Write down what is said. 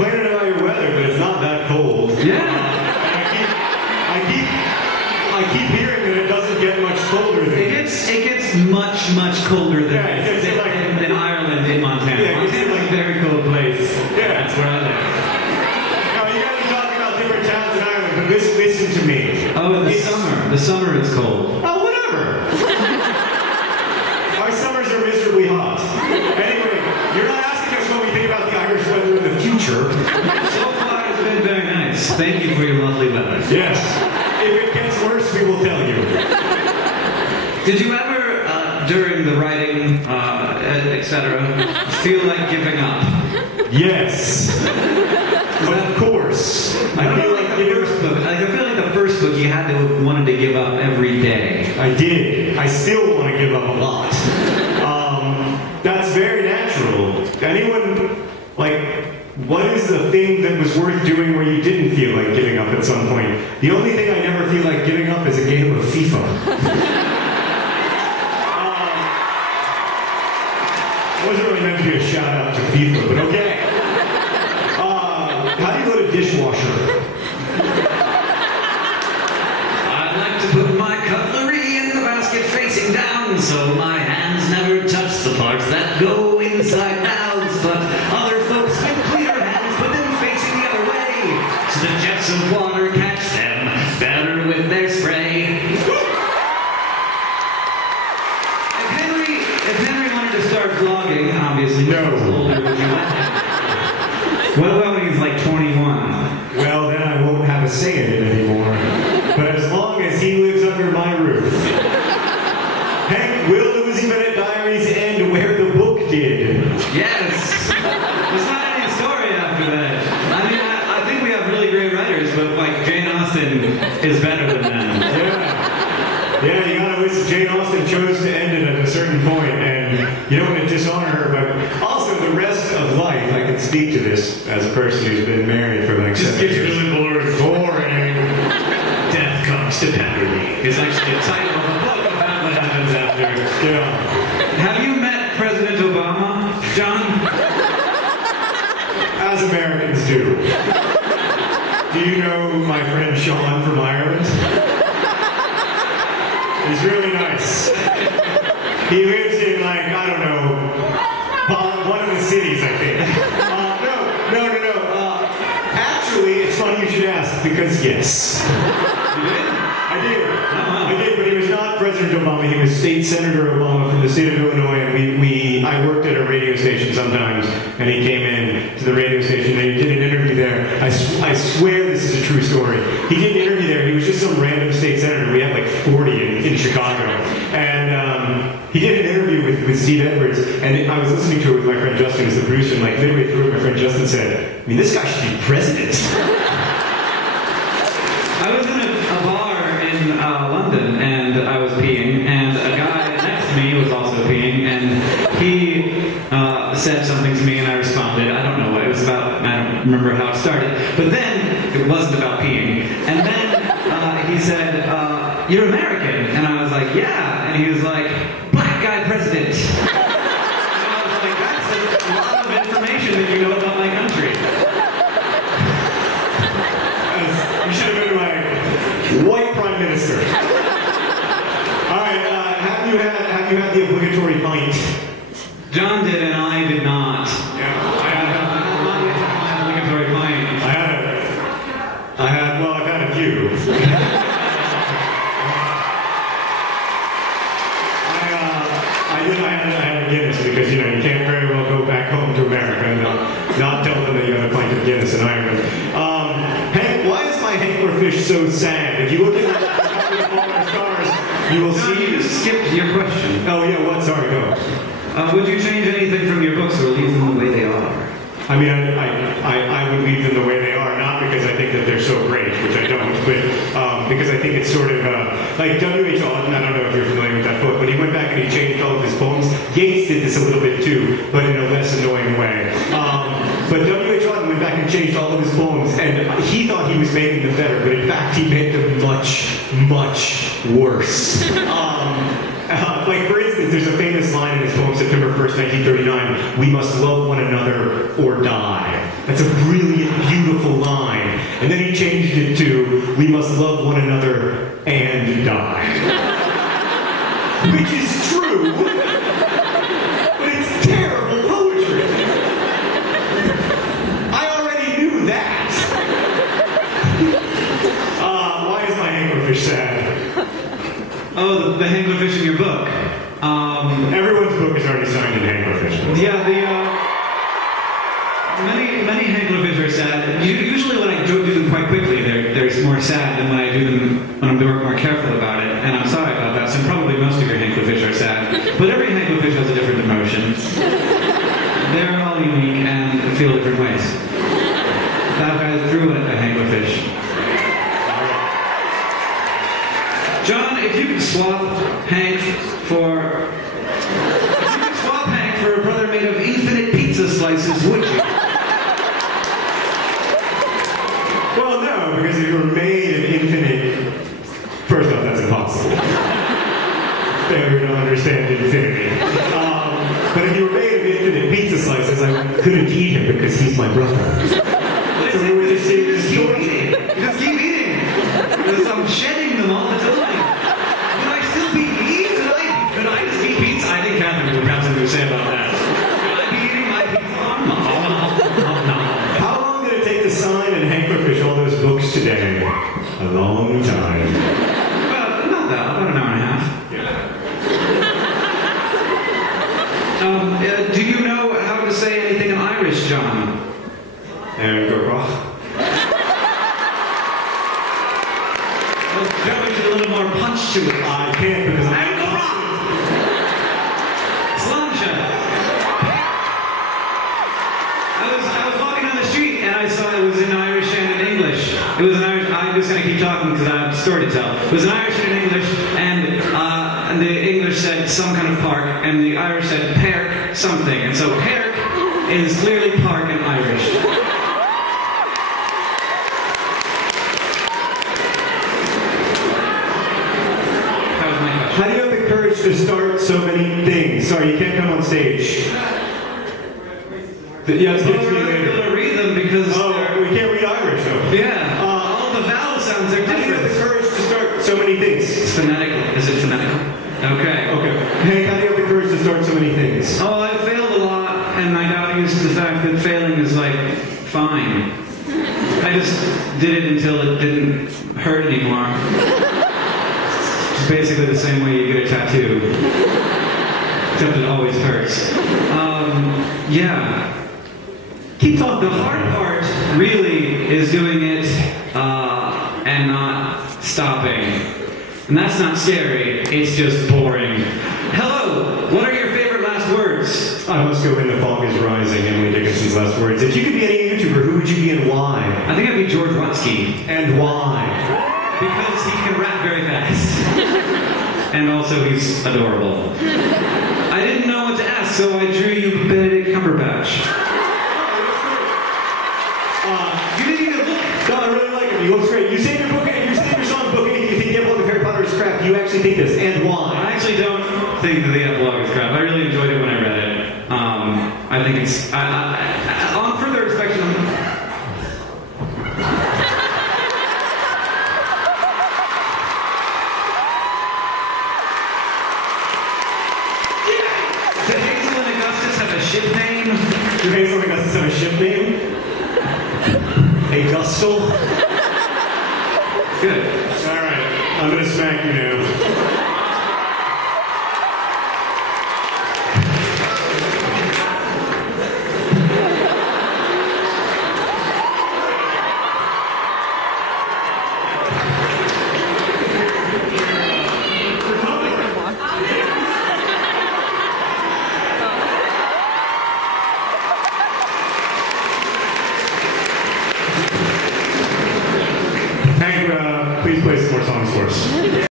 complaining about your weather, but it's not that cold. Yeah. I keep hearing that it doesn't get much colder than this. It gets much colder than than Ireland in Montana. Yeah, Montana's like a very cold place. Yeah. That's where I live. Now, you guys are talking about different towns in Ireland, but listen to me. Oh, in the summer. The summer it's cold. Oh, whatever. Our summers are miserably hot. Anyway, you're not asking us what we think about the Irish weather in the future. So far it's been very nice. Thank you for your lovely weather. Yes. If it gets worse, we will tell you. Did you ever, during the writing, etc., feel like giving up? Yes. Of course. I feel like the first book. I feel like the first book you had to have wanted to give up every day. I did. I still want to give up a lot. That's very natural. Anyone, what is the thing that was worth doing where you didn't feel like giving up at some point? The only thing I never feel like giving up is a game of FIFA. Wasn't really meant to be a shout out to FIFA, but okay. How do you go to dishwasher? I'd like to put my cutlery in the basket facing down so my hands never touch the parts that go inside mouths, but other folks with clear hands put them facing the other way so the jets of water catch them better with their spray. If Henry wanted to start vlogging, obviously No. older, would you let him? What about when he's like 21? Well, then I won't have a say in it anymore. But as long as he lives under my roof. Hank, will the Lizzie Bennett Diaries end where the book did? Yes! There's not any story after that. I mean, I think we have really great writers, but Jane Austen is better than them. Yeah, you gotta listen. Jane Austen chose to end it at a certain point, and you don't want to dishonor her, but also the rest of life, I can speak to this as a person who's been married for like 7 years. Boring. Death Comes to Pemberley is actually the title of a book about what happens after. Yeah. Have you met President Obama, John? As Americans do. Do you know my friend Sean from Ireland? He's really nice. He lives in, I don't know, one of the cities, I think. No. Actually, it's funny you should ask, because yes. You did? I did, but he was not President Obama. He was State Senator Obama from the state of Illinois, and I worked at a radio station sometimes, and he came in to the radio station, and he did an interview there. I swear this is a true story. He did an interview there. He was just some random state senator. We had like 40 in Chicago. And he did an interview with Steve Edwards, and I was listening to it with my friend Justin as the producer, and midway through it, my friend Justin said, I mean, this guy should be president. I was in a bar in London, and I was peeing, and a guy next to me was also peeing, and he said something to me, and I responded. I don't know what it was about. I don't remember how it started. But then, it wasn't about peeing. And then he said, you're American. And I was like, yeah. And he was like, black guy president. And I was like, that's a lot of information that you know about my country. You should have been my white prime minister. All right, have you had the obligatory pint? John did, and I did not. Yeah, I had my obligatory pint. I've had a few. I had a Guinness because, you can't very well go back home to America and not tell them that you had a pint of Guinness in Ireland. Hank, why is my anglerfish so sad? If you look at the Falling Stars, you will see... You just skipped your question. Oh, yeah, what? Sorry, go. Would you change anything from your books or leave them the way they are? I mean, I would leave them the way they are, not because I think that they're so great, which I don't, but because I think it's sort of like W.H. Auden. I don't know if you're familiar with that book, but he went back and he changed all of his poems. Yates did this a little bit too, but in a less annoying way. But W.H. Auden went back and changed all of his poems, and he thought he was making them better, but in fact he made them much, much worse. Like, for instance, there's a famous line in his poem, September 1st, 1939, we must love one another or die. That's a brilliant, beautiful line. And then he changed it to, we must love one another and die. Which is true, but it's terrible poetry. I already knew that. Why is my anglerfish sad? Oh, the anglerfish in your book. Everyone's book is already signed in anglerfish. Yeah, many anglerfish are sad. Usually when I do them quite quickly, they're more sad than when I do them when I'm more careful about it. And I'm sorry about that. So probably most of your anglerfish are sad. But every anglerfish has a different emotion. They're all unique and feel different ways. That guy drew a anglerfish. John, if you could swap Hank for a brother made of infinite pizza slices, would you? Well, no, because if you were made of infinite... First off, that's impossible. Failure to understand infinity. But if you were made of infinite pizza slices, I couldn't eat him because he's my brother. So we would just keep eating. Just keep eating. Because I'm shedding them all the time. Would I still be eating? Could I just eat pizza? I think Catherine would have something to say about that. Could I be eating my pizza? How long did it take to sign and anglerfish all those books today? A long time. Well, not that. About an hour and a half. Yeah. Do you know how to say anything in Irish, John? That was a little more punch to it. I can't because I'm... Sláinte. I was walking down the street and I saw it was in Irish and in English. It was in Irish. I'm just going to keep talking because I have a story to tell. It was in Irish and in English, and the English said some kind of park, and the Irish said perk something. And so perk is clearly park in Irish. How do you have the courage to start so many things? Sorry, you can't come on stage. Yeah, it's we're not able to read them because we can't read Irish, though. Yeah, all the vowel sounds are different. How do you have the courage to start so many things? It's phonetical. Is it phonetical? Okay. Hank, how do you have the courage to start so many things? Oh, I failed a lot, and I got used to the fact that failing is like fine. I just did it until it didn't hurt anymore. It's basically the same way you get a tattoo, except it always hurts. Yeah. Keep talking. The hard part really is doing it and not stopping. And that's not scary, it's just boring. Hello, what are your favorite last words? I must go when the fog is rising, Emily Dickinson's last words. If you could be any YouTuber, who would you be and why? I think I'd be George Watsky. And why? Because he can rap very fast. And also he's adorable. I didn't know what to ask, so I drew you Benedict Cumberbatch. You didn't even look. No, I really like him. He looks great. You say your book, you say your song book, and you think the epilogue of Harry Potter is crap. You actually think this, and why? I actually don't think that the epilogue is crap. I really enjoyed it when I read it. I think it's... on further inspection... Do Hazel and Augustus have a ship name? Do Hazel and Augustus have a ship name? Augustal? Good. Alright, I'm gonna smack you now. Hank, please play some more songs for us.